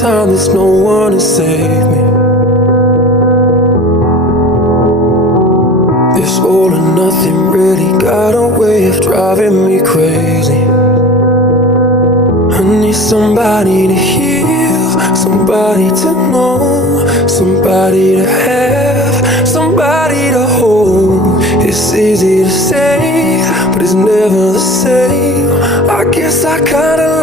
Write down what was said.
time there's no one to save me. This all or nothing really got a way of driving me crazy. I need somebody to heal, somebody to know, somebody to have, somebody to hold. It's easy to say, but it's never the same. I guess I kinda